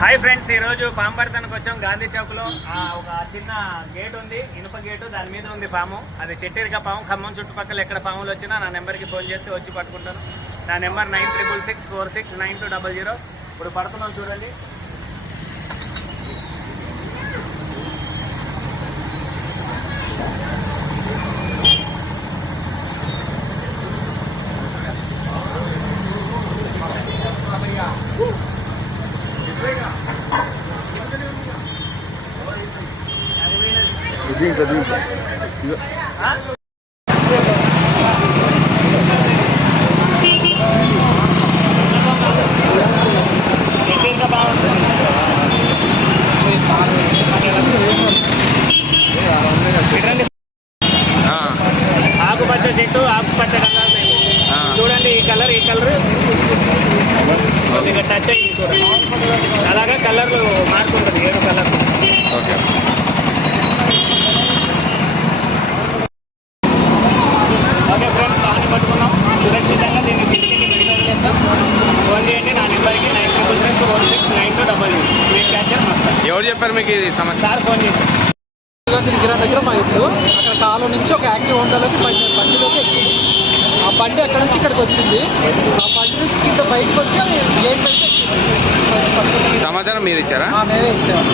Hi friends, ఈరోజు పాము పడతానికి వచ్చాం. గాంధీ చౌక్లో ఒక చిన్న గేట్ ఉంది, ఇనుప గేటు, దాని మీద ఉంది పాము. అది చెట్టేరిక పాము. ఖమ్మం చుట్టుపక్కల ఎక్కడ పాములు వచ్చినా నా నెంబర్కి ఫోన్ చేస్తే వచ్చి పట్టుకుంటాను. నా నెంబర్ 9666469200. ఇప్పుడు పడుతున్నాం చూడండి. దీంట్లో ఆకుపచ్చ చెట్టు, ఆకుపచ్చ కలర్ చూడండి. ఈ కలర్ కొద్దిగా టచ్ అయ్యింది చూడండి. అలాగా కలర్లు మారుతుంటుంది, 7 కలర్. ఓకే. ఓకే ఫ్రెండ్స్, పాముని పట్టుకున్నాం. సురక్షితంగా దీన్ని తీసుకెళ్ళి మెడికల్ చేస్తాం. ఫోన్ చేయండి నా నెంబర్కి 9666469200. మీ క్యాచర్ మాట్లాడు. ఎవరు చెప్పారు మీకు ఇది సమస్య? సార్ ఫోన్ చేశారు. గిరాన్ దగ్గర మా ఇల్లు. అక్కడ కాలు నుంచి ఒక యాక్టివ్ హోండాలోకి బండిలోకి ఎక్కింది. ఆ బండి అక్కడ నుంచి ఇక్కడికి వచ్చింది. ఆ బండి నుంచి కింద బయటకు వచ్చి అది గేట్ బయట సమాచారం మీరు ఇచ్చారా? మేమే ఇచ్చాము.